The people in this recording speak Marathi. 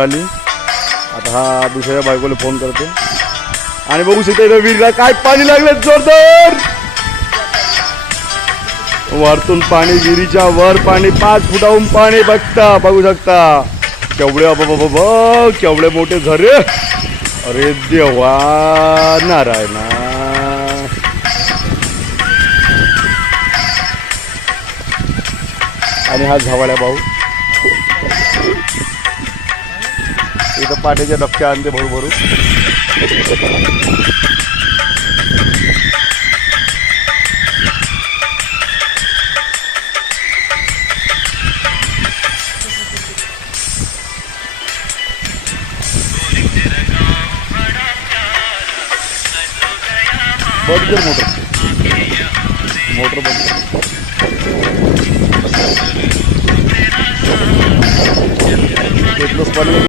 आली आता हा दुसऱ्या बायकोला फोन करते आणि बघू शकता इथं विहिरीला काय पाणी लागलं जोरदार वरतून पाणी विहिरीच्या वर पाणी 5 फुटाहून पाणी बघू शकता केवढे केवढे मोठे झरे अरे देवा नारायणा आणि हा झावाळ्या भाऊ इथं पाण्याच्या डबक्या आणते भरू भरू बंद कर मोटर बंद कर